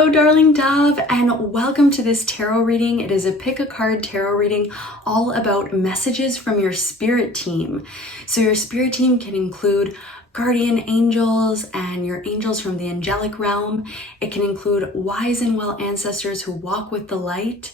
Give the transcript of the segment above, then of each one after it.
Hello darling dove, and welcome to this tarot reading. It is a pick a card tarot reading all about messages from your spirit team. So your spirit team can include guardian angels and your angels from the angelic realm. It can include wise and well ancestors who walk with the light,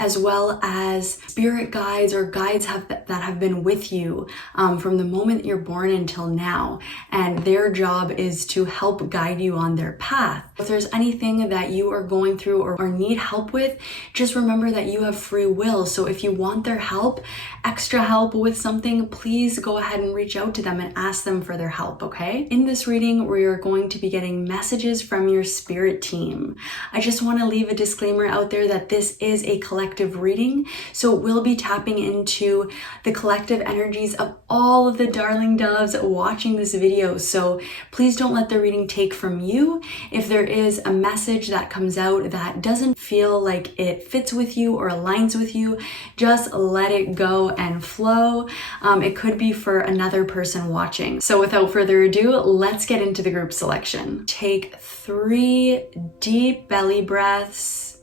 as well as spirit guides or guides that have been with you from the moment you're born until now. And their job is to help guide you on their path. If there's anything that you are going through or need help with, just remember that you have free will. So if you want their help, extra help with something, please go ahead and reach out to them and ask them for their help. Okay? In this reading, we are going to be getting messages from your spirit team. I just want to leave a disclaimer out there that this is a collective reading, so we'll be tapping into the collective energies of all of the darling doves watching this video. So please don't let the reading take from you. If there is a message that comes out that doesn't feel like it fits with you or aligns with you, just let it go and flow. It could be for another person watching. So without further ado, let's get into the group selection. Take 3 deep belly breaths,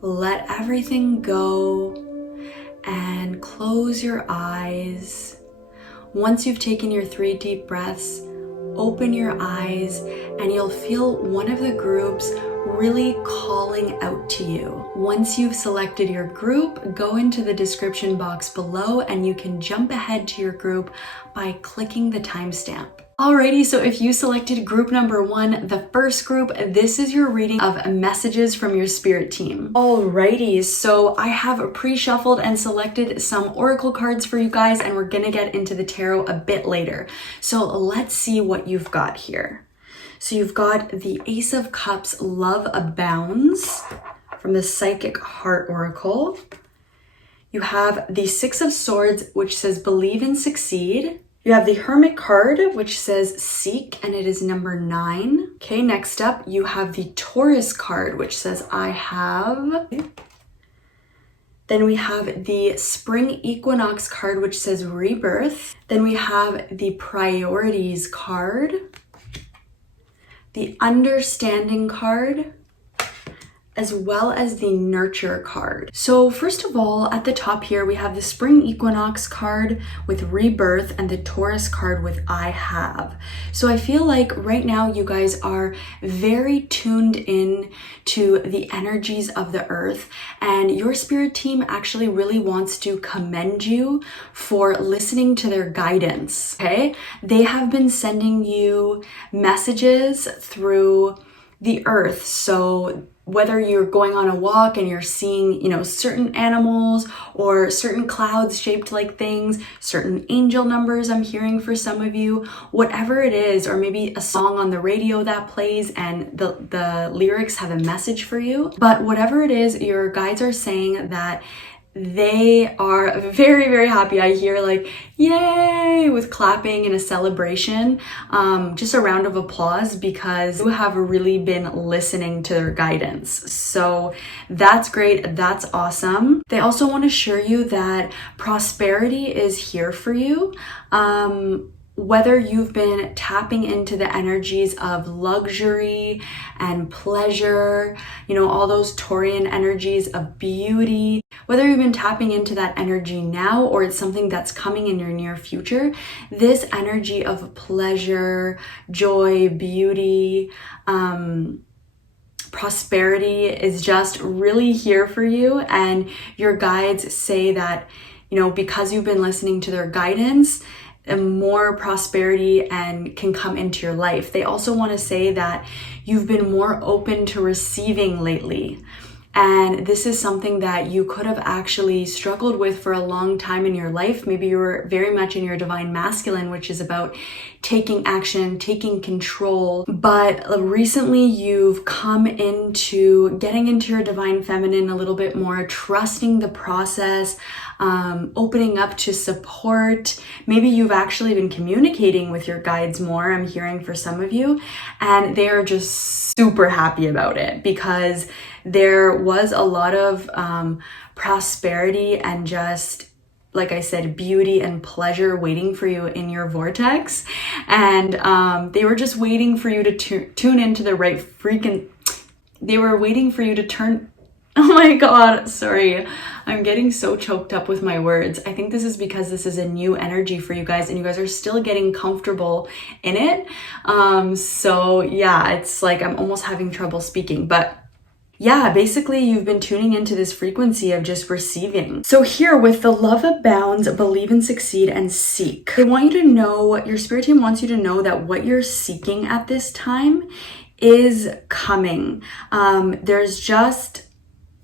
let everything go, and close your eyes. Once you've taken your 3 deep breaths, open your eyes and you'll feel one of the groups really calling out to you. Once you've selected your group, go into the description box below and you can jump ahead to your group by clicking the timestamp. Alrighty, so if you selected group number 1, the first group, this is your reading of messages from your spirit team. Alrighty, so I have pre-shuffled and selected some oracle cards for you guys, and we're gonna get into the tarot a bit later. So let's see what you've got here. So you've got the Ace of Cups, Love Abounds, from the Psychic Heart Oracle. You have the 6 of Swords, which says Believe and Succeed. You have the Hermit card, which says Seek, and it is number 9. Okay, next up, you have the Taurus card, which says I Have. Then we have the Spring Equinox card, which says Rebirth. Then we have the Priorities card, the Understanding card, as well as the Nurture card. So first of all, at the top here, we have the Spring Equinox card with Rebirth and the Taurus card with I Have. So I feel like right now you guys are very tuned in to the energies of the earth, and your spirit team actually really wants to commend you for listening to their guidance, okay? They have been sending you messages through the earth. So whether you're going on a walk and you're seeing, certain animals or certain clouds shaped like things, certain angel numbers I'm hearing for some of you, whatever it is, or maybe a song on the radio that plays and the lyrics have a message for you. But whatever it is, your guides are saying that they are very, very happy. I hear like, yay, with clapping and a celebration, just a round of applause because you have really been listening to their guidance. So that's great. That's awesome. They also want to assure you that prosperity is here for you. Whether you've been tapping into the energies of luxury and pleasure, all those Taurian energies of beauty, whether you've been tapping into that energy now or it's something that's coming in your near future, this energy of pleasure, joy, beauty, prosperity is just really here for you. And your guides say that, because you've been listening to their guidance, more prosperity and can come into your life. They also want to say that you've been more open to receiving lately. And this is something that you could have actually struggled with for a long time in your life. Maybe you were very much in your divine masculine, which is about taking action, taking control. But recently you've come into getting into your divine feminine a little bit more, trusting the process, opening up to support. Maybe you've actually been communicating with your guides more, I'm hearing for some of you, and they are just super happy about it because there was a lot of prosperity and just, like I said, beauty and pleasure waiting for you in your vortex. And they were just waiting for you to tune into the right They were waiting for you to turn. Oh my God, sorry. I'm getting so choked up with my words. I think this is because this is a new energy for you guys and you guys are still getting comfortable in it. So yeah, it's like I'm almost having trouble speaking, but yeah, basically you've been tuning into this frequency of just receiving. So here with the love abounds, believe and succeed and seek. They want you to know, your spirit team wants you to know that what you're seeking at this time is coming. There's just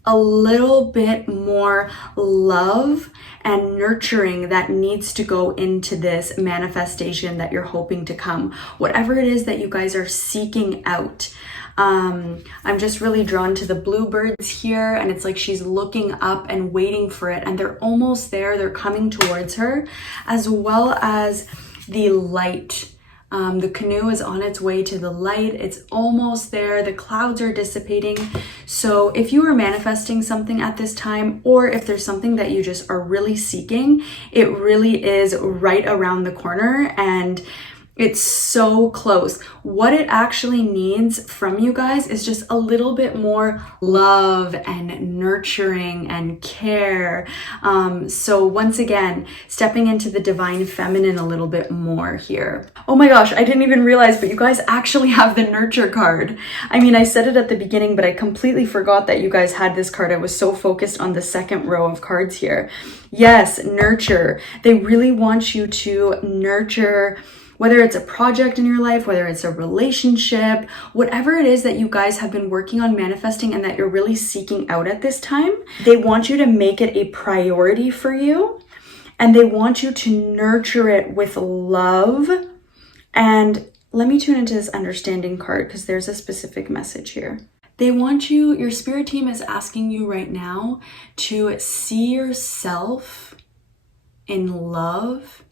a little bit more love and nurturing that needs to go into this manifestation that you're hoping to come. Whatever it is that you guys are seeking out. I'm just really drawn to the bluebirds here, and it's like she's looking up and waiting for it, and they're almost there. They're coming towards her, as well as the light. The canoe is on its way to the light. It's almost there. The clouds are dissipating. So if you are manifesting something at this time, or if there's something that you just are really seeking, it really is right around the corner and it's so close. What it actually needs from you guys is just a little bit more love and nurturing and care. So once again, stepping into the divine feminine a little bit more here. Oh my gosh, I didn't even realize, but you guys actually have the nurture card. I mean, I said it at the beginning, but I completely forgot that you guys had this card. I was so focused on the second row of cards here. Yes, nurture. They really want you to nurture, whether it's a project in your life, whether it's a relationship, whatever it is that you guys have been working on manifesting and that you're really seeking out at this time, they want you to make it a priority for you. And they want you to nurture it with love. And let me tune into this understanding card because there's a specific message here. They want you, your spirit team is asking you right now to see yourself in love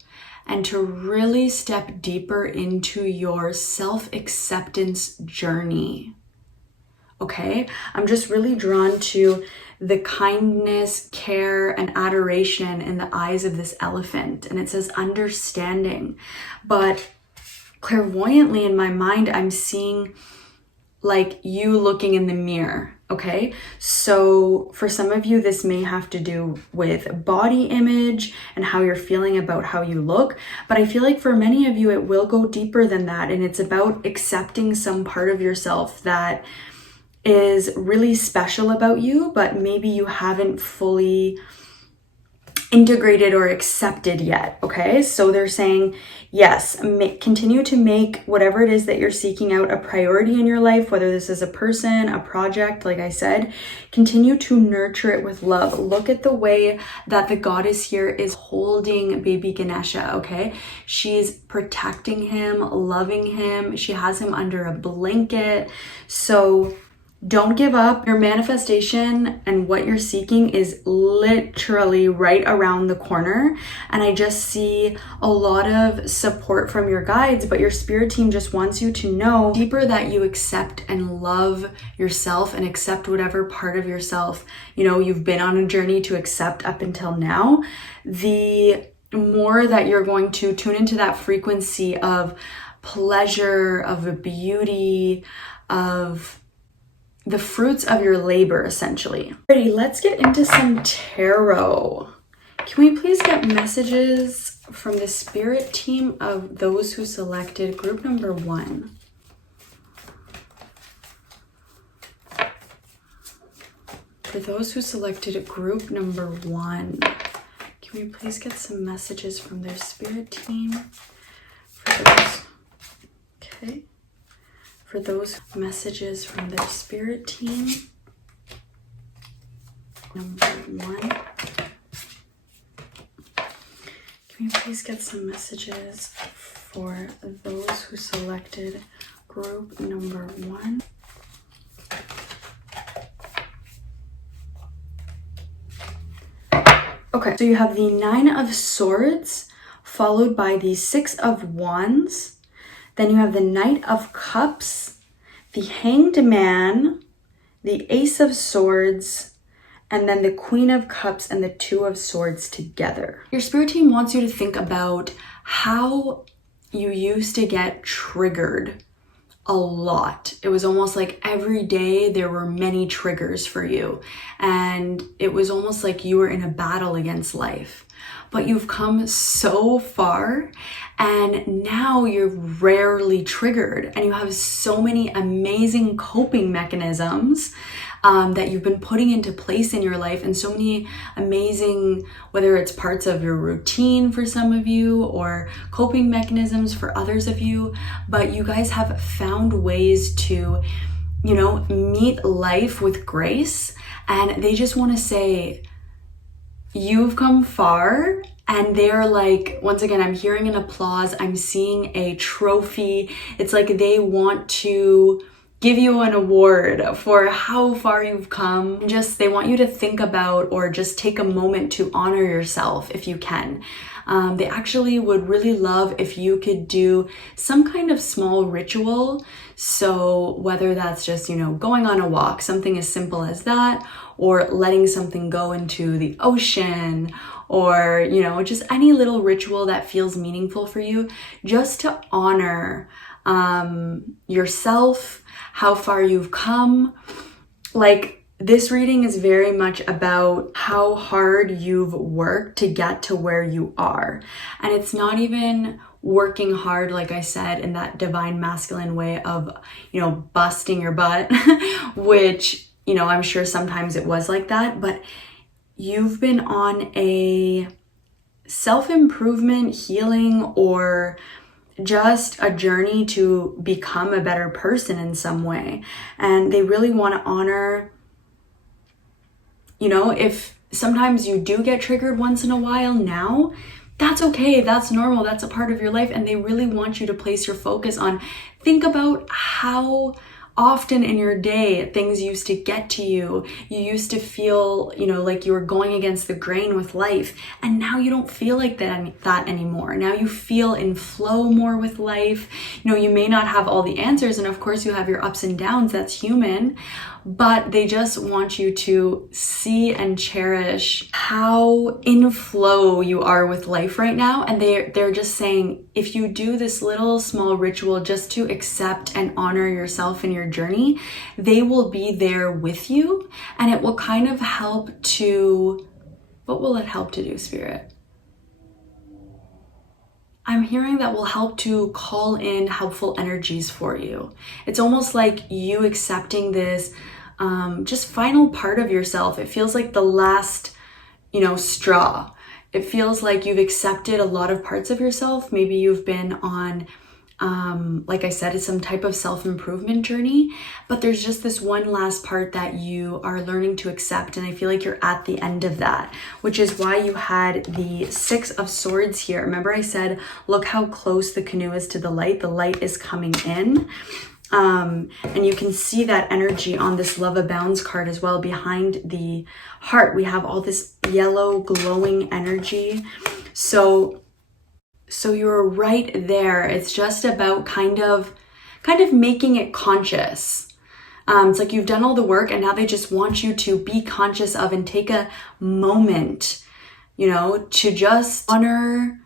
and to really step deeper into your self-acceptance journey. Okay? I'm just really drawn to the kindness, care, and adoration in the eyes of this elephant. And it says understanding. But clairvoyantly in my mind, I'm seeing like you looking in the mirror. Okay, so for some of you, this may have to do with body image and how you're feeling about how you look. But I feel like for many of you, it will go deeper than that. And it's about accepting some part of yourself that is really special about you, but maybe you haven't fully integrated or accepted yet. Okay, so they're saying, yes, continue to make whatever it is that you're seeking out a priority in your life, whether this is a person, a project, like I said, continue to nurture it with love. Look at the way that the goddess here is holding baby Ganesha, okay? She's protecting him, loving him. She has him under a blanket. So don't give up. Your manifestation and what you're seeking is literally right around the corner. And I just see a lot of support from your guides, but your spirit team just wants you to know deeper that you accept and love yourself and accept whatever part of yourself, you know, you've been on a journey to accept up until now. The more that you're going to tune into that frequency of pleasure, of beauty, of the fruits of your labor, essentially. Alrighty, let's get into some tarot. Can we please get messages from the spirit team of those who selected group number 1? For those who selected group number 1, can we please get some messages from their spirit team? For those, okay. For those messages from their spirit team, number 1. Can we please get some messages for those who selected group number 1? Okay, so you have the 9 of Swords, followed by the 6 of Wands. Then you have the Knight of Cups, the Hanged Man, the Ace of Swords, and then the Queen of Cups and the 2 of Swords together. Your spirit team wants you to think about how you used to get triggered a lot. It was almost like every day there were many triggers for you. And it was almost like you were in a battle against life. But you've come so far, and now you're rarely triggered, and you have so many amazing coping mechanisms that you've been putting into place in your life, and so many amazing, whether it's parts of your routine for some of you or coping mechanisms for others of you, but you guys have found ways to, you know, meet life with grace. And they just want to say, you've come far. And they're like, once again, I'm hearing an applause. I'm seeing a trophy. It's like they want to give you an award for how far you've come. Just, they want you to think about or just take a moment to honor yourself if you can. They actually would really love if you could do some kind of small ritual. So whether that's just, you know, going on a walk, something as simple as that, or letting something go into the ocean, or, you know, just any little ritual that feels meaningful for you, just to honor yourself, how far you've come. Like, this reading is very much about how hard you've worked to get to where you are. And it's not even working hard, like I said, in that divine masculine way of, you know, busting your butt, which, you know, I'm sure sometimes it was like that, but you've been on a self-improvement, healing, or just a journey to become a better person in some way. And they really want to honor, you know, if sometimes you do get triggered once in a while now, that's okay, that's normal, that's a part of your life. And they really want you to place your focus on, think about how often in your day things used to get to you. You used to feel, you know, like you were going against the grain with life, and now you don't feel like that anymore. Now you feel in flow more with life. You know, you may not have all the answers, and of course you have your ups and downs, that's human, but they just want you to see and cherish how in flow you are with life right now. And they're just saying, if you do this little small ritual just to accept and honor yourself in your journey, they will be there with you, and it will kind of help to, what will it help to do, Spirit? I'm hearing that will help to call in helpful energies for you. It's almost like you accepting this just final part of yourself. It feels like the last, you know, straw. It feels like you've accepted a lot of parts of yourself. Maybe you've been on, like I said, it's some type of self-improvement journey, but there's just this one last part that you are learning to accept. And I feel like you're at the end of that, which is why you had the Six of Swords here. Remember I said, look how close the canoe is to the light. The light is coming in. And you can see that energy on this Love Abounds card as well. Behind the heart, we have all this yellow glowing energy. So you're right there. It's just about kind of making it conscious. It's like you've done all the work, and now they just want you to be conscious of and take a moment, you know, to just honor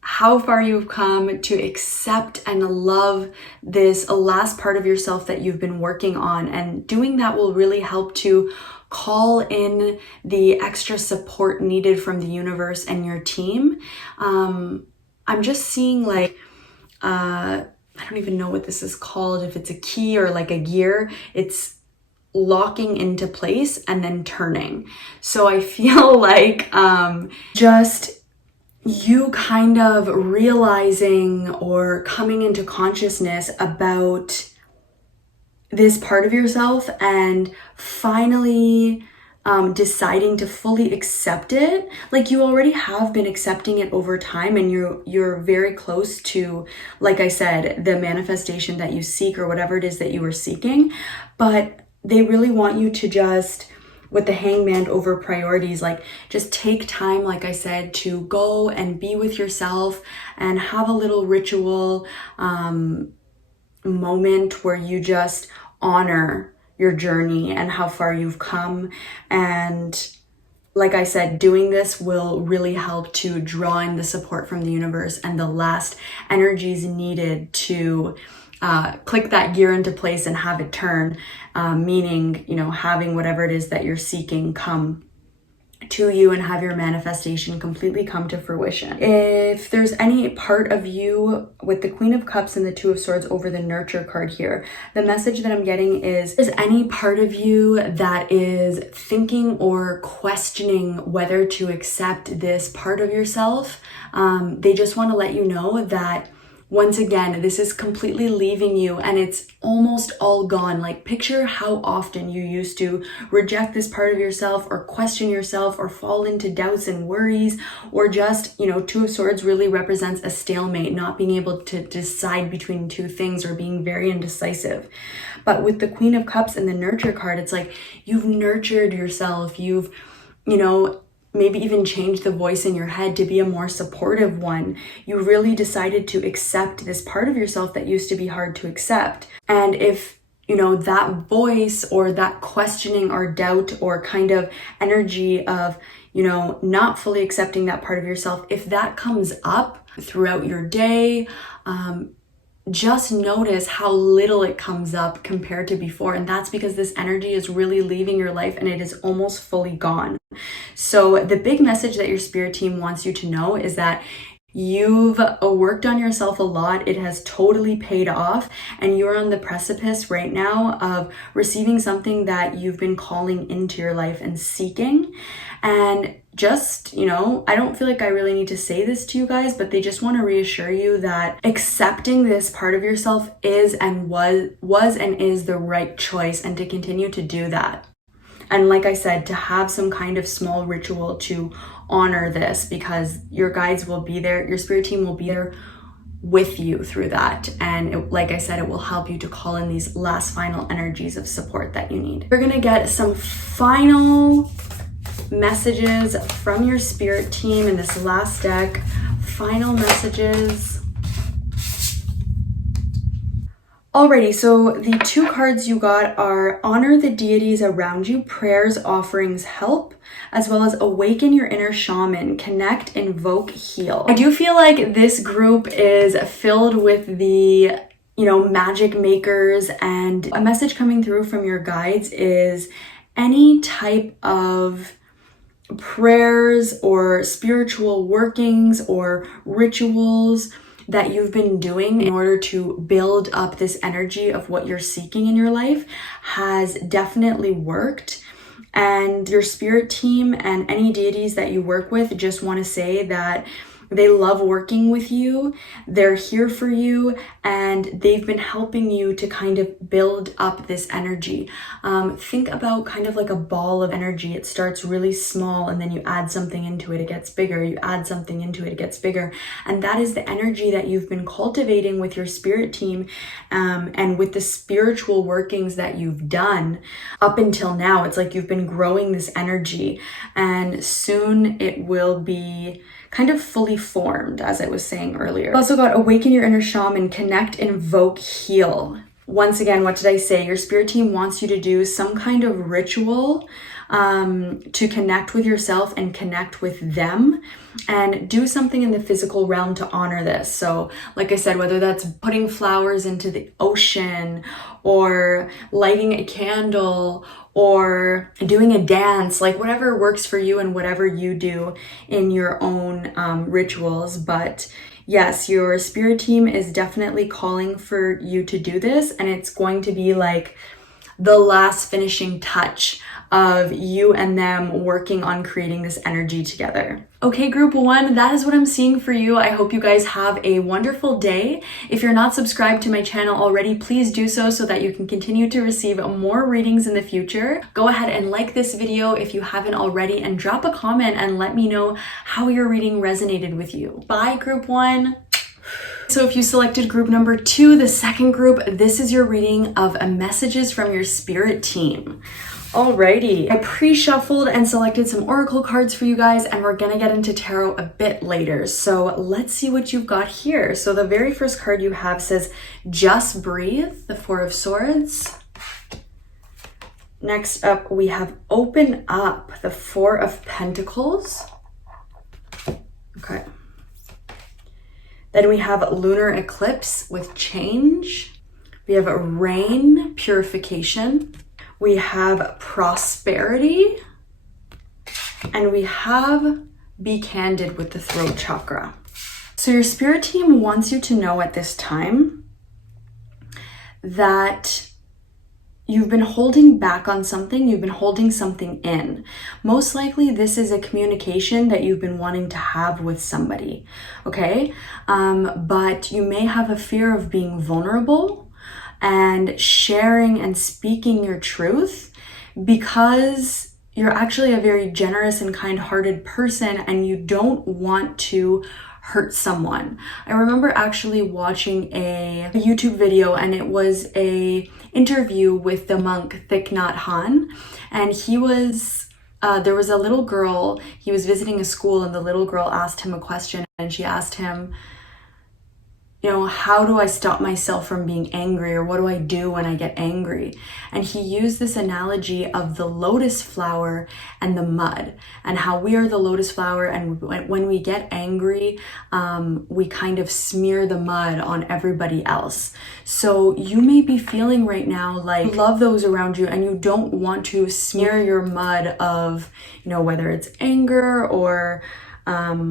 how far you've come, to accept and love this last part of yourself that you've been working on. And doing that will really help to call in the extra support needed from the universe and your team. I'm just seeing like, I don't even know what this is called, if it's a key or like a gear. It's locking into place and then turning. So I feel like just you kind of realizing or coming into consciousness about this part of yourself and finally deciding to fully accept it. Like, you already have been accepting it over time, and you're very close to, like I said, the manifestation that you seek, or whatever it is that you were seeking. But they really want you to just, with the Hangman over priorities, like just take time, like I said, to go and be with yourself and have a little ritual moment where you just honor your journey and how far you've come. And like I said, doing this will really help to draw in the support from the universe and the last energies needed to click that gear into place and have it turn, meaning, you know, having whatever it is that you're seeking come to you and have your manifestation completely come to fruition. If there's any part of you with the Queen of Cups and the Two of Swords over the Nurture card here, the message that I'm getting is any part of you that is thinking or questioning whether to accept this part of yourself. They just want to let you know that once again, this is completely leaving you and it's almost all gone. Like, picture how often you used to reject this part of yourself or question yourself or fall into doubts and worries, or just, you know, Two of Swords really represents a stalemate, not being able to decide between two things or being very indecisive. But with the Queen of Cups and the Nurture card, it's like you've nurtured yourself. You've, you know, maybe even change the voice in your head to be a more supportive one. You really decided to accept this part of yourself that used to be hard to accept. And if, you know, that voice or that questioning or doubt or kind of energy of, you know, not fully accepting that part of yourself, if that comes up throughout your day, just notice how little it comes up compared to before. And that's because this energy is really leaving your life and it is almost fully gone. So the big message that your spirit team wants you to know is that you've worked on yourself a lot. It has totally paid off, and you're on the precipice right now of receiving something that you've been calling into your life and seeking. And just, you know, I don't feel like I really need to say this to you guys, but they just want to reassure you that accepting this part of yourself is and was and is the right choice, and to continue to do that. And like I said, to have some kind of small ritual to honor this, because your guides will be there, your spirit team will be there with you through that. And it, like I said, it will help you to call in these last final energies of support that you need. We're gonna get some final messages from your spirit team in this last deck. Final messages. Alrighty, so the two cards you got are Honor the Deities Around You, Prayers, Offerings, Help, as well as Awaken Your Inner Shaman, Connect, Invoke, Heal. I do feel like this group is filled with the, you know, magic makers, and a message coming through from your guides is any type of prayers or spiritual workings or rituals that you've been doing in order to build up this energy of what you're seeking in your life has definitely worked. And your spirit team and any deities that you work with just want to say that they love working with you, they're here for you, and they've been helping you to kind of build up this energy. Think about kind of like a ball of energy. It starts really small, and then you add something into it, it gets bigger. You add something into it, it gets bigger. And that is the energy that you've been cultivating with your spirit team, and with the spiritual workings that you've done up until now. It's like you've been growing this energy, and soon it will be kind of fully formed, as I was saying earlier. Also got Awaken Your Inner Shaman, Connect, Invoke, Heal. Once again, what did I say? Your spirit team wants you to do some kind of ritual to connect with yourself and connect with them, and do something in the physical realm to honor this. So like I said, whether that's putting flowers into the ocean, or lighting a candle, or doing a dance, like whatever works for you and whatever you do in your own rituals. But yes, your spirit team is definitely calling for you to do this, and it's going to be like the last finishing touch of you and them working on creating this energy together. Okay, group one, that is what I'm seeing for you. I hope you guys have a wonderful day. If you're not subscribed to my channel already, please do so that you can continue to receive more readings in the future. Go ahead and like this video if you haven't already, and drop a comment and let me know how your reading resonated with you. Bye, group one. So if you selected group number 2, the second group, this is your reading of messages from your spirit team. Alrighty, I pre-shuffled and selected some oracle cards for you guys, and we're gonna get into tarot a bit later. So let's see what you've got here. So the very first card you have says, Just Breathe, the Four of Swords. Next up, we have Open Up, the Four of Pentacles. Okay. Then we have Lunar Eclipse with Change. We have a rain, purification. We have prosperity. And we have be candid with the throat chakra. So your spirit team wants you to know at this time that you've been holding back on something, you've been holding something in. Most likely this is a communication that you've been wanting to have with somebody, okay? But you may have a fear of being vulnerable and sharing and speaking your truth because you're actually a very generous and kind-hearted person and you don't want to hurt someone. I remember actually watching a YouTube video, and it was a interview with the monk Thich Nhat Hanh, and he was there was a little girl, he was visiting a school, and the little girl asked him a question, and she asked him, you know, how do I stop myself from being angry, or what do I do when I get angry? And he used this analogy of the lotus flower and the mud, and how we are the lotus flower, and when we get angry, we kind of smear the mud on everybody else. So you may be feeling right now like you love those around you and you don't want to smear your mud of, you know, whether it's anger or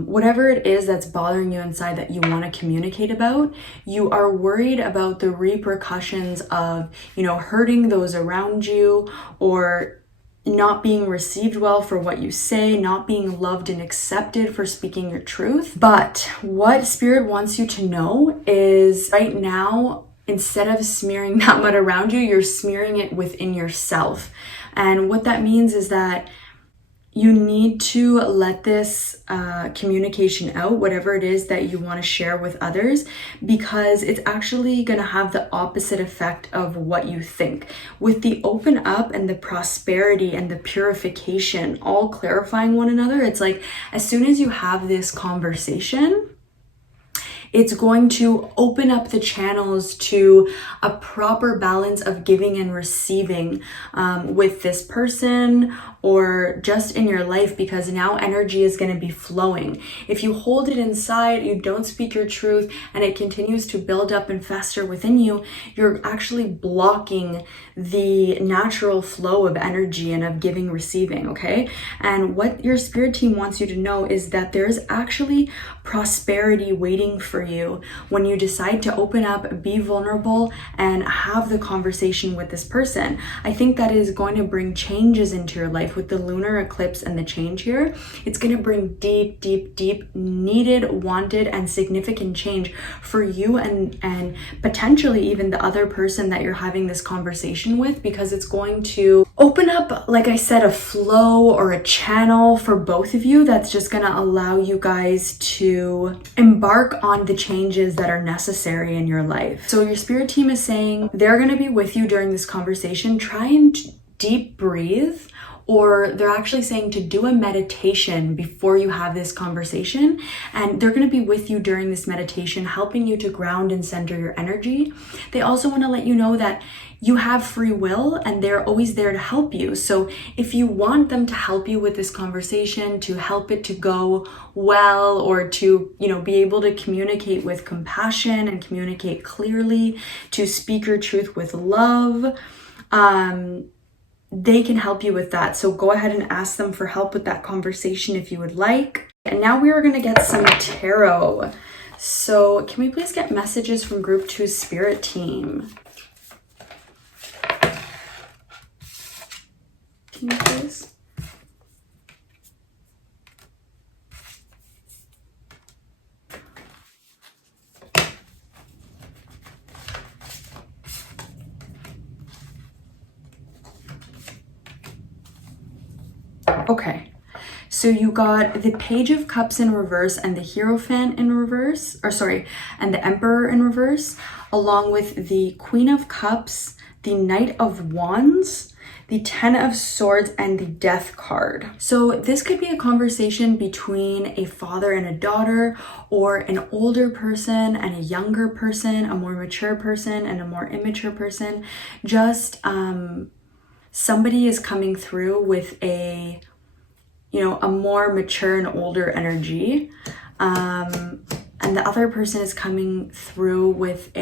whatever it is that's bothering you inside that you want to communicate about. You are worried about the repercussions of, you know, hurting those around you, or not being received well for what you say, not being loved and accepted for speaking your truth. But what Spirit wants you to know is right now, instead of smearing that mud around you, you're smearing it within yourself. And what that means is that you need to let this communication out, whatever it is that you want to share with others, because it's actually going to have the opposite effect of what you think. With the open up and the prosperity and the purification all clarifying one another, it's like as soon as you have this conversation, it's going to open up the channels to a proper balance of giving and receiving with this person or just in your life, because now energy is going to be flowing. If you hold it inside, you don't speak your truth, and it continues to build up and fester within you, you're actually blocking the natural flow of energy and of giving, receiving, okay? And what your spirit team wants you to know is that there's actually prosperity waiting for you when you decide to open up, be vulnerable, and have the conversation with this person. I think that is going to bring changes into your life with the lunar eclipse and the change here. It's going to bring deep, deep, deep needed, wanted, and significant change for you and potentially even the other person that you're having this conversation with, because it's going to open up, like I said, a flow or a channel for both of you that's just going to allow you guys to embark on the changes that are necessary in your life. So your spirit team is saying they're going to be with you during this conversation. Try and deep breathe, or they're actually saying to do a meditation before you have this conversation, and they're going to be with you during this meditation, helping you to ground and center your energy. They also want to let you know that you have free will and they're always there to help you. So if you want them to help you with this conversation, to help it to go well, or to, you know, be able to communicate with compassion and communicate clearly, to speak your truth with love, they can help you with that. So go ahead and ask them for help with that conversation if you would like. And now we are going to get some tarot. So can we please get messages from group 2 spirit team? Can you please? Okay, so you got the Page of Cups in reverse and the Hierophant in reverse, and the Emperor in reverse, along with the Queen of Cups, the Knight of Wands, the Ten of Swords, and the Death card. So this could be a conversation between a father and a daughter, or an older person and a younger person, a more mature person and a more immature person. Just somebody is coming through with a, you know, a more mature and older energy. And and the other person is coming through with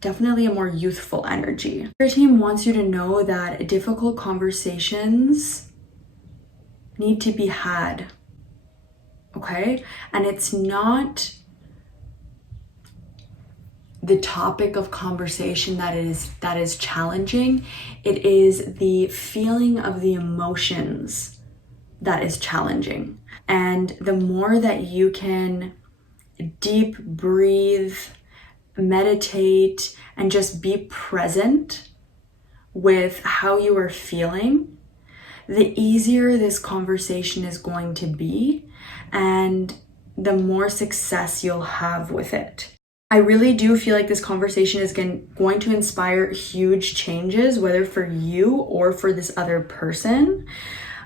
definitely a more youthful energy. Your team wants you to know that difficult conversations need to be had, okay? And it's not the topic of conversation that is challenging. It is the feeling of the emotions that is challenging. And the more that you can deep breathe, meditate, and just be present with how you are feeling, the easier this conversation is going to be, and the more success you'll have with it. I really do feel like this conversation is going to inspire huge changes, whether for you or for this other person.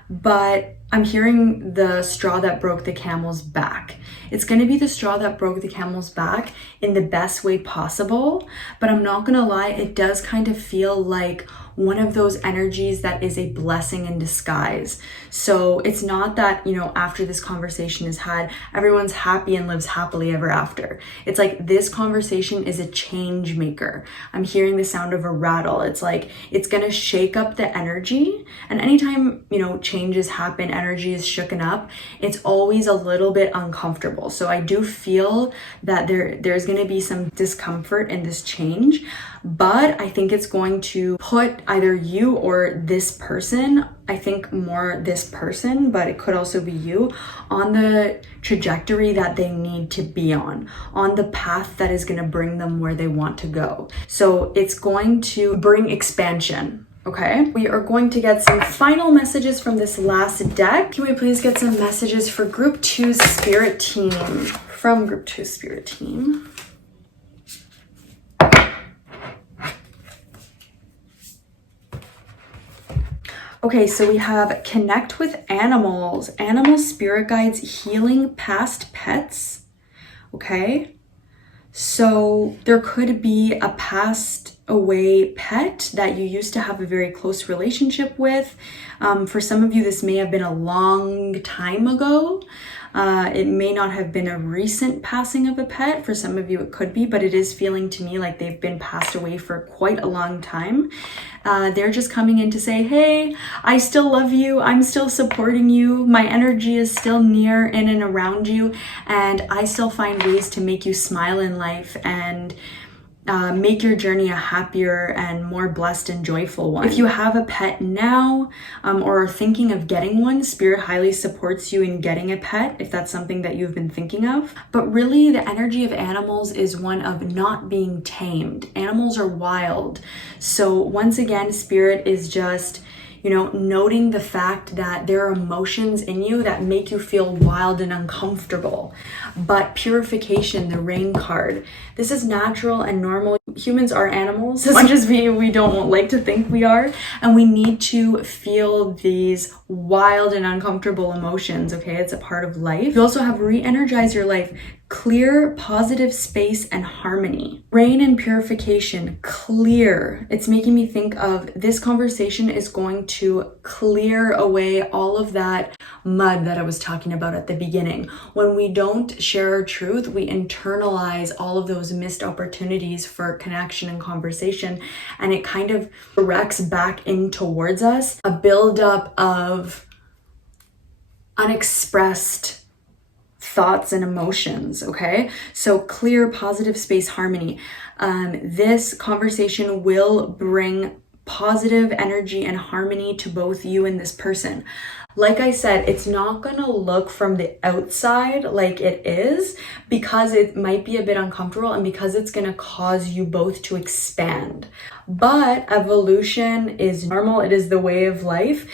But I'm hearing the straw that broke the camel's back. It's going to be the straw that broke the camel's back in the best way possible. But I'm not going to lie, it does kind of feel like one of those energies that is a blessing in disguise. So it's not that, after this conversation is had, everyone's happy and lives happily ever after. It's like this conversation is a change maker. I'm hearing the sound of a rattle. It's like it's going to shake up the energy. And anytime, changes happen, energy is shooken up, it's always a little bit uncomfortable. So I do feel that there's going to be some discomfort in this change, but I think it's going to put either you or this person, I think more this person, but it could also be you, on the trajectory that they need to be on the path that is going to bring them where they want to go. So it's going to bring expansion. Okay, we are going to get some final messages from this last deck. Can we please get some messages for Group 2's Spirit Team? From Group 2's Spirit Team. Okay, so we have connect with animals, animal spirit guides, healing past pets. Okay, so there could be a passed away pet that you used to have a very close relationship with. For some of you, this may have been a long time ago. It may not have been a recent passing of a pet. For some of you, it could be, but it is feeling to me like they've been passed away for quite a long time. They're just coming in to say, hey, I still love you. I'm still supporting you. My energy is still near, in, and around you. And I still find ways to make you smile in life and make your journey a happier and more blessed and joyful one. If you have a pet now or are thinking of getting one, Spirit highly supports you in getting a pet if that's something that you've been thinking of. But really, the energy of animals is one of not being tamed. Animals are wild. So once again, Spirit is just noting the fact that there are emotions in you that make you feel wild and uncomfortable. But purification, the rain card, this is natural and normal. Humans are animals as much as we don't like to think we are. And we need to feel these wild and uncomfortable emotions, okay? It's a part of life. You also have re-energize your life. Clear, positive space and harmony. Rain and purification, clear. It's making me think of this conversation is going to clear away all of that mud that I was talking about at the beginning. When we don't share our truth, we internalize all of those missed opportunities for connection and conversation, and it kind of directs back in towards us a buildup of unexpressed thoughts and emotions, okay? So clear, positive space, harmony. This conversation will bring positive energy and harmony to both you and this person. Like I said, it's not gonna look from the outside like it is, because it might be a bit uncomfortable and because it's gonna cause you both to expand. But evolution is normal, it is the way of life,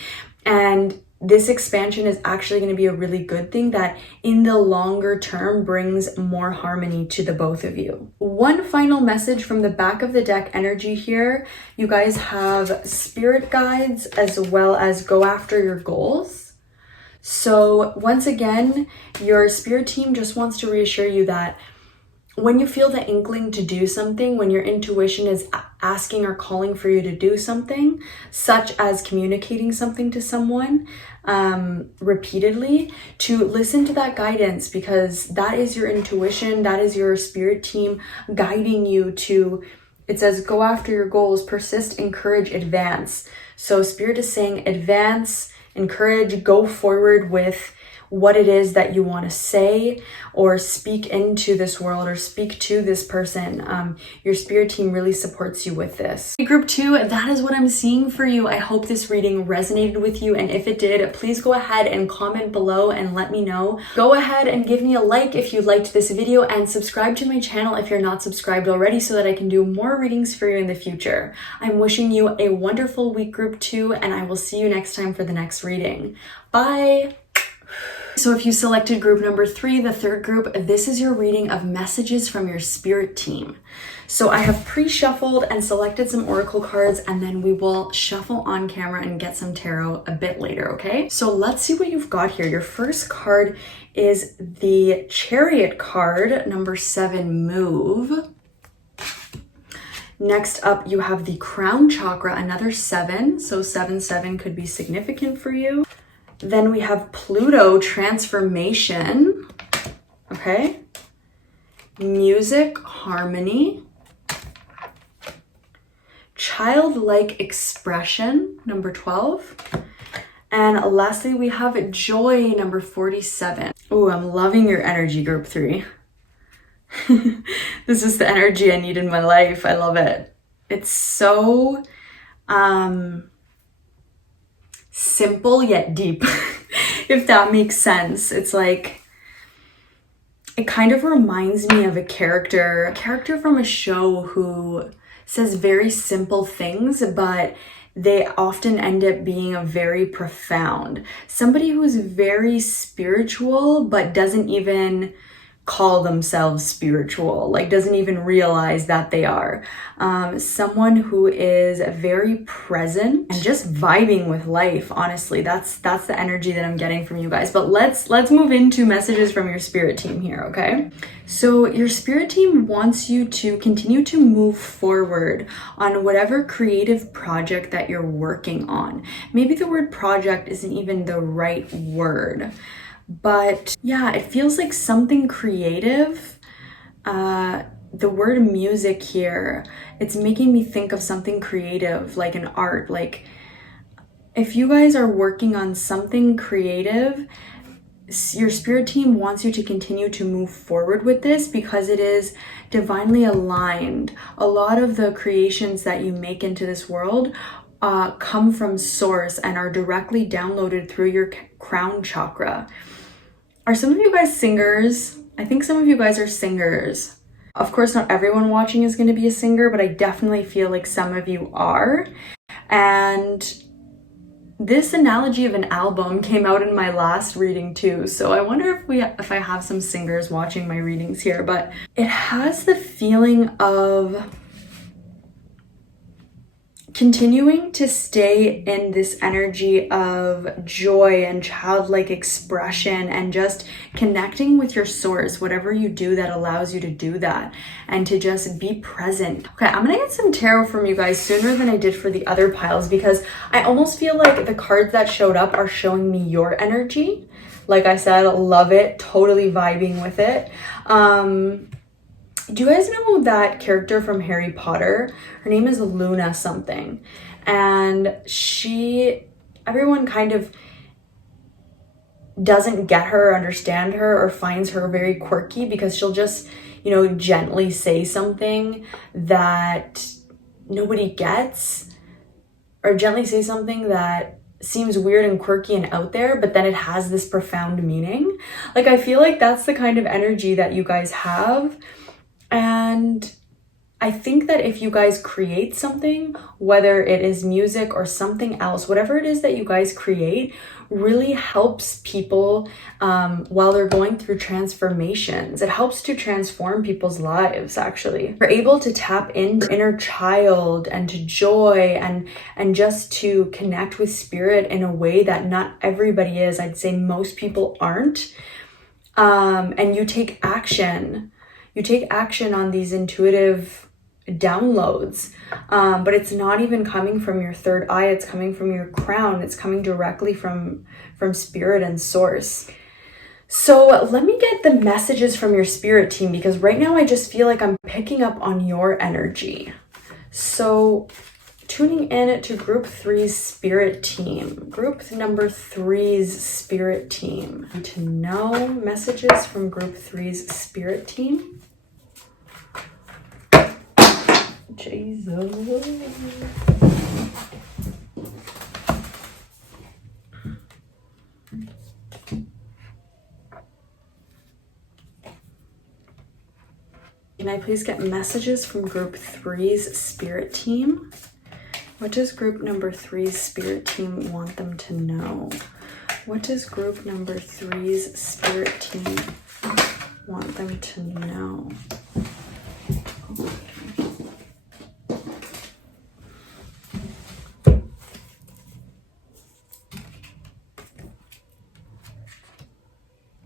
and this expansion is actually going to be a really good thing that in the longer term brings more harmony to the both of you. One final message from the back of the deck energy here. You guys have spirit guides as well as go after your goals. So once again, your spirit team just wants to reassure you that when you feel the inkling to do something, when your intuition is asking or calling for you to do something, such as communicating something to someone repeatedly, to listen to that guidance, because that is your intuition, that is your spirit team guiding you to, it says, go after your goals, persist, encourage, advance. So spirit is saying advance, encourage, go forward with what it is that you want to say or speak into this world or speak to this person. Your spirit team really supports you with this. Group 2, that is what I'm seeing for you. I hope this reading resonated with you, and if it did, please go ahead and comment below and let me know. Go ahead and give me a like if you liked this video, and subscribe to my channel if you're not subscribed already, so that I can do more readings for you in the future. I'm wishing you a wonderful week, Group 2, and I will see you next time for the next reading. Bye! So if you selected group number 3, the third group, this is your reading of messages from your spirit team. So I have pre-shuffled and selected some oracle cards, and then we will shuffle on camera and get some tarot a bit later, okay? So let's see what you've got here. Your first card is the Chariot card, number 7, move. Next up, you have the Crown chakra, another 7. So 7 could be significant for you. Then we have Pluto, transformation, okay? Music, harmony. Childlike expression, number 12. And lastly, we have joy, number 47. Oh, I'm loving your energy, group 3. This is the energy I need in my life. I love it. It's so, simple yet deep, if that makes sense. It's like, it kind of reminds me of a character from a show who says very simple things, but they often end up being very profound. Somebody who's very spiritual, but doesn't even call themselves spiritual, like doesn't even realize that they are. Someone who is very present and just vibing with life. Honestly, that's the energy that I'm getting from you guys. But let's move into messages from your spirit team here, okay? So your spirit team wants you to continue to move forward on whatever creative project that you're working on. Maybe the word project isn't even the right word, but yeah, it feels like something creative. The word music here, it's making me think of something creative, like an art. Like if you guys are working on something creative, your spirit team wants you to continue to move forward with this because it is divinely aligned. A lot of the creations that you make into this world come from source and are directly downloaded through your crown chakra. Are some of you guys singers? I think some of you guys are singers. Of course, not everyone watching is going to be a singer, but I definitely feel like some of you are. And this analogy of an album came out in my last reading too. So I wonder if I have some singers watching my readings here, but it has the feeling of continuing to stay in this energy of joy and childlike expression and just connecting with your source, whatever you do that allows you to do that, and to just be present. Okay, I'm gonna get some tarot from you guys sooner than I did for the other piles because I almost feel like the cards that showed up are showing me your energy. Like I said, love it, totally vibing with it. Do you guys know that character from Harry Potter? Her name is Luna something. And everyone kind of doesn't get her, understand her, or finds her very quirky because she'll just, you know, gently say something that nobody gets, or gently say something that seems weird and quirky and out there, but then it has this profound meaning. Like, I feel like that's the kind of energy that you guys have. And I think that if you guys create something, whether it is music or something else, whatever it is that you guys create really helps people while they're going through transformations. It helps to transform people's lives, actually. You're able to tap into inner child and to joy and just to connect with spirit in a way that not everybody is. I'd say most people aren't. And you take action. you take action on these intuitive downloads, but it's not even coming from your third eye. It's coming from your crown. It's coming directly from spirit and source. So let me get the messages from your spirit team, because right now I just feel like I'm picking up on your energy. So tuning in to group 3's spirit team, group number 3's spirit team. To know messages from group 3's spirit team. Jesus. Can I please get messages from group 3's spirit team? What does group number 3's spirit team want them to know? What does group number 3's spirit team want them to know?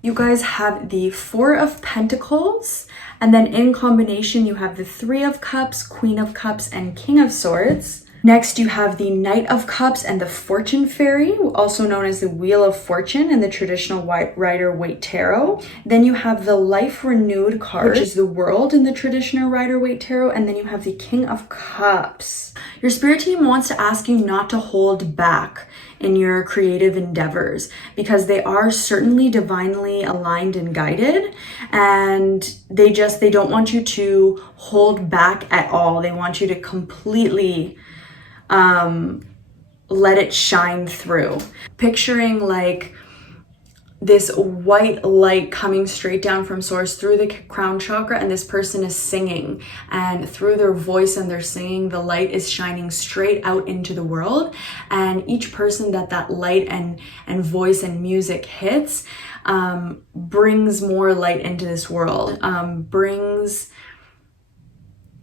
You guys have the 4 of Pentacles, and then in combination you have the 3 of Cups, Queen of Cups, and King of Swords. Next, you have the Knight of Cups and the Fortune Fairy, also known as the Wheel of Fortune in the traditional Rider-Waite Tarot. Then you have the Life Renewed card, which is the World in the traditional Rider-Waite Tarot. And then you have the King of Cups. Your spirit team wants to ask you not to hold back in your creative endeavors, because they are certainly divinely aligned and guided, and they don't want you to hold back at all. They want you to completely let it shine through. Picturing like this white light coming straight down from source through the crown chakra, and this person is singing, and through their voice and their singing, the light is shining straight out into the world. And each person that light and voice and music hits brings more light into this world, brings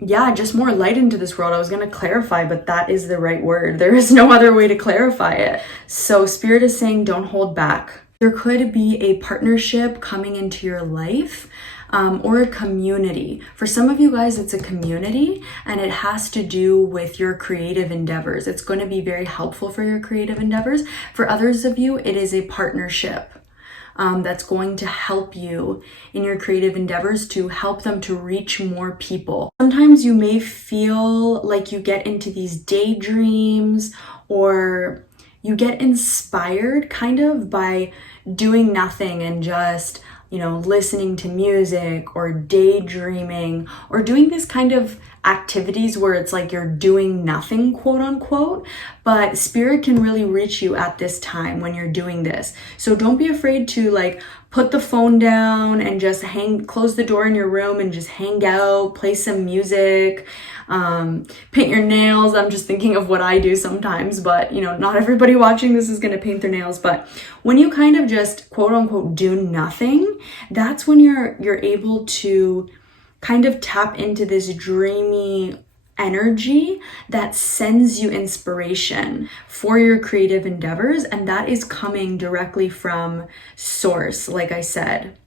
just more light into this world. I was going to clarify, but that is the right word. There is no other way to clarify it. So spirit is saying, don't hold back. There could be a partnership coming into your life, or a community. For some of you guys, it's a community, and it has to do with your creative endeavors. It's going to be very helpful for your creative endeavors. For others of you, it is a partnership that's going to help you in your creative endeavors, to help them to reach more people. Sometimes you may feel like you get into these daydreams, or you get inspired kind of by doing nothing and just, listening to music or daydreaming, or doing this kind of activities where it's like you're doing nothing, quote unquote. But spirit can really reach you at this time when you're doing this. So don't be afraid to like put the phone down and just close the door in your room and just hang out, play some music, paint your nails. I'm just thinking of what I do sometimes, but not everybody watching this is going to paint their nails. But when you kind of just quote unquote do nothing, that's when you're able to kind of tap into this dreamy energy that sends you inspiration for your creative endeavors. And that is coming directly from source. Like I said,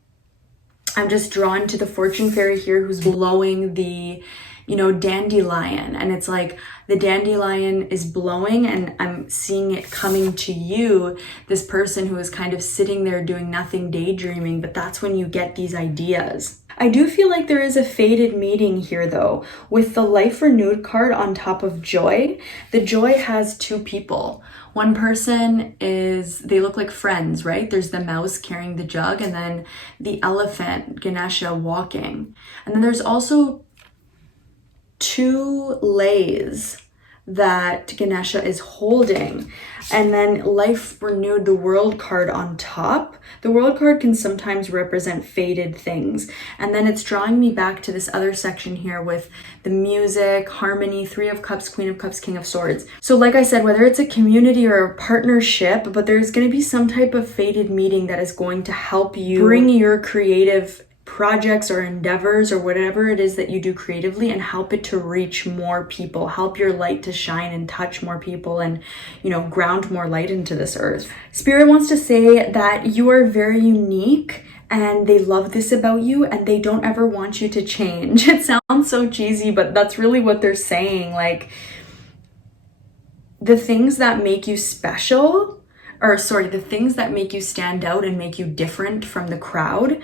I'm just drawn to the Fortune Fairy here, who's blowing the dandelion, and it's like the dandelion is blowing, and I'm seeing it coming to you, this person who is kind of sitting there doing nothing, daydreaming. But that's when you get these ideas. I do feel like there is a fated meeting here though, with the Life Renewed card on top of Joy. The Joy has 2 people. One person they look like friends, right? There's the mouse carrying the jug, and then the elephant, Ganesha, walking. And then there's also 2 leis that Ganesha is holding. And then Life Renewed, the World card on top. The World card can sometimes represent fated things. And then it's drawing me back to this other section here with the music, harmony, 3 of Cups, Queen of Cups, King of Swords. So like I said, whether it's a community or a partnership, but there's going to be some type of fated meeting that is going to help you bring your creative projects or endeavors or whatever it is that you do creatively, and help it to reach more people, help your light to shine and touch more people, and ground more light into this earth. Spirit wants to say that you are very unique and they love this about you, and they don't ever want you to change. It sounds so cheesy, but that's really what they're saying. Like, the things that make you special, the things that make you stand out and make you different from the crowd,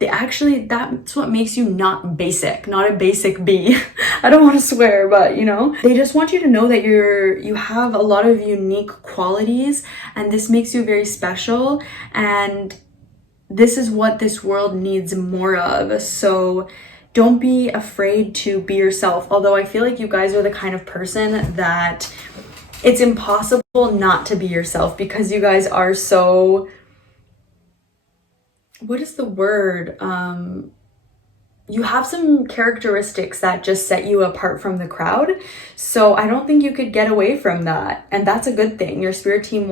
that's what makes you not a basic bee. I don't want to swear, but they just want you to know that you have a lot of unique qualities, and this makes you very special, and this is what this world needs more of. So don't be afraid to be yourself. Although I feel like you guys are the kind of person that it's impossible not to be yourself, because you guys are so, what is the word? You have some characteristics that just set you apart from the crowd. So I don't think you could get away from that. And that's a good thing. Your spirit team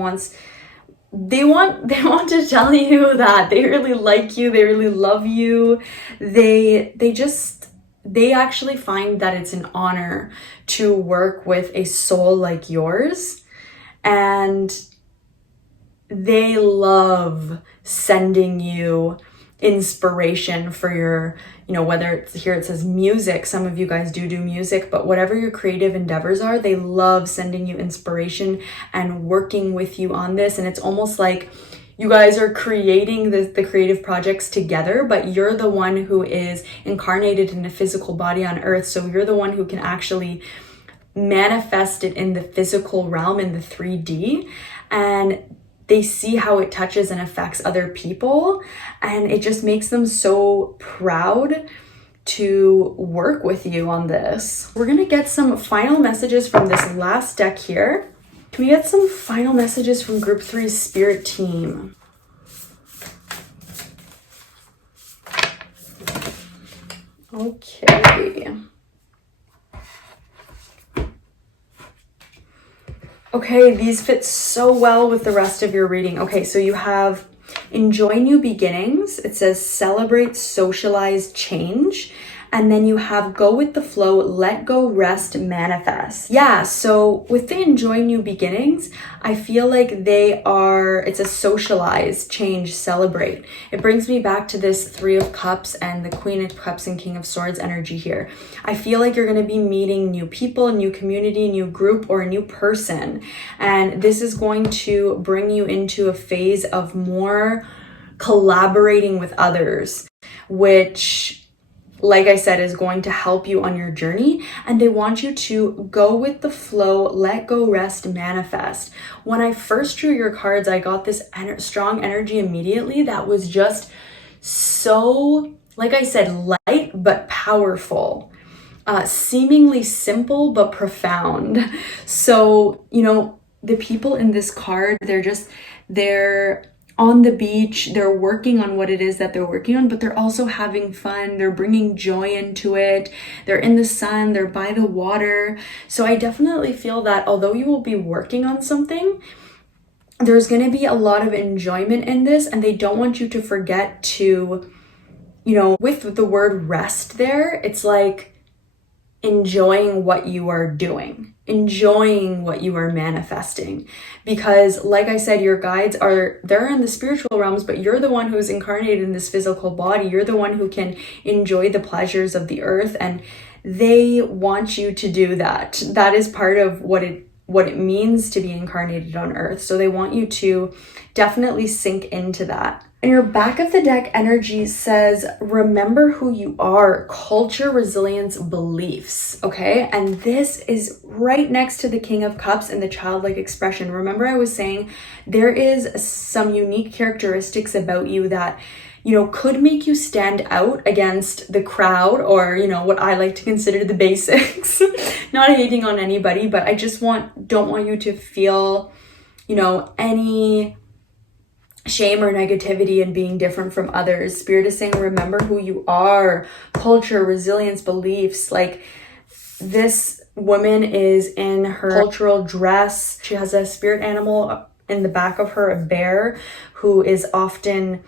they want to tell you that they really like you, they really love you. They actually find that it's an honor to work with a soul like yours, and they love sending you inspiration for your, whether it's here it says music, some of you guys do music, but whatever your creative endeavors are, they love sending you inspiration and working with you on this. And it's almost like you guys are creating the creative projects together, but you're the one who is incarnated in a physical body on earth. So you're the one who can actually manifest it in the physical realm, in the 3D. And they see how it touches and affects other people. And it just makes them so proud to work with you on this. We're going to get some final messages from this last deck here. Can we get some final messages from Group 3's Spirit Team? Okay. Okay, these fit so well with the rest of your reading. Okay, so you have enjoy new beginnings. It says celebrate, socialize, change. And then you have go with the flow, let go, rest, manifest. Yeah, so with the enjoy new beginnings, I feel like it's a socialize, change, celebrate. It brings me back to this 3 of Cups and the Queen of Cups and King of Swords energy here. I feel like you're going to be meeting new people, new community, new group, or a new person. And this is going to bring you into a phase of more collaborating with others, which, like I said, is going to help you on your journey. And they want you to go with the flow, let go, rest, manifest. When I first drew your cards, I got this strong energy immediately that was just so, like I said, light but powerful. Seemingly simple but profound. So, the people in this card, they're on the beach, they're working on what it is that they're working on, but they're also having fun. They're bringing joy into it. They're in the sun, they're by the water. So I definitely feel that although you will be working on something, there's going to be a lot of enjoyment in this, and they don't want you to forget to, with the word rest there, it's like enjoying what you are doing, enjoying what you are manifesting. Because like I said, your guides they're in the spiritual realms, but you're the one who's incarnated in this physical body. You're the one who can enjoy the pleasures of the earth, and they want you to do that. That is part of what it means to be incarnated on earth. So they want you to definitely sink into that. And your back of the deck energy says, remember who you are, culture, resilience, beliefs, okay? And this is right next to the King of Cups and the childlike expression. Remember I was saying there is some unique characteristics about you that, could make you stand out against the crowd, or, what I like to consider the basics. Not hating on anybody, but I just don't want you to feel, any shame or negativity in being different from others. Spirit is saying, remember who you are, culture, resilience, beliefs. Like, this woman is in her cultural dress. She has a spirit animal in the back of her, a bear, who is often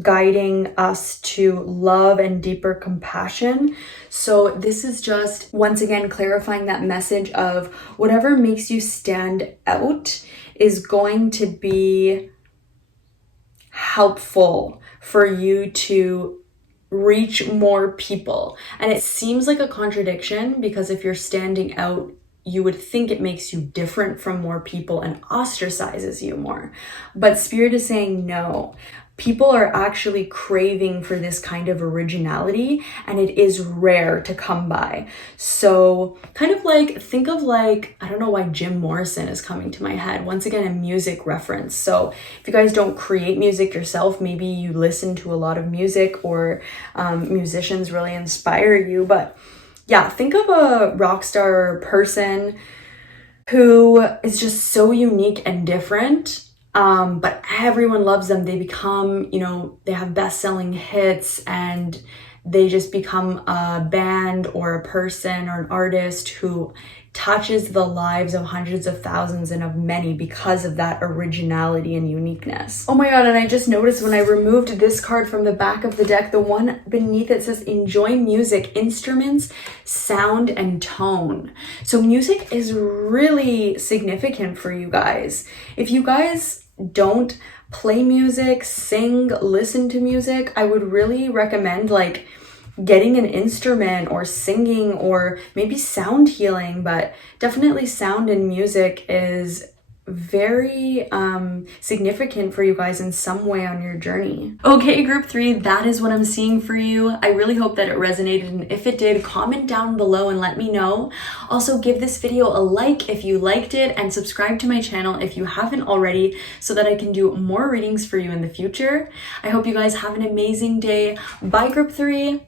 guiding us to love and deeper compassion. So this is just, once again, clarifying that message of whatever makes you stand out is going to be helpful for you to reach more people. And it seems like a contradiction because if you're standing out, you would think it makes you different from more people and ostracizes you more. But Spirit is saying no. People are actually craving for this kind of originality, and it is rare to come by. So kind of like, think of like, I don't know why Jim Morrison is coming to my head. Once again, a music reference. So if you guys don't create music yourself, maybe you listen to a lot of music, or musicians really inspire you. But yeah, think of a rock star person who is just so unique and different. But everyone loves them. They become, you know, they have best-selling hits, and they just become a band or a person or an artist who touches the lives of hundreds of thousands and of many because of that originality and uniqueness. Oh my god, and I just noticed when I removed this card from the back of the deck, the one beneath it says enjoy music, instruments, sound, and tone. So music is really significant for you guys. If you guys don't play music, sing, listen to music, I would really recommend like getting an instrument or singing or maybe sound healing, but definitely sound and music is very significant for you guys in some way on your journey. Okay, group 3, that is what I'm seeing for you. I really hope that it resonated, and if it did, comment down below and let me know. Also, give this video a like if you liked it, and subscribe to my channel if you haven't already so that I can do more readings for you in the future. I hope you guys have an amazing day. Bye, group 3.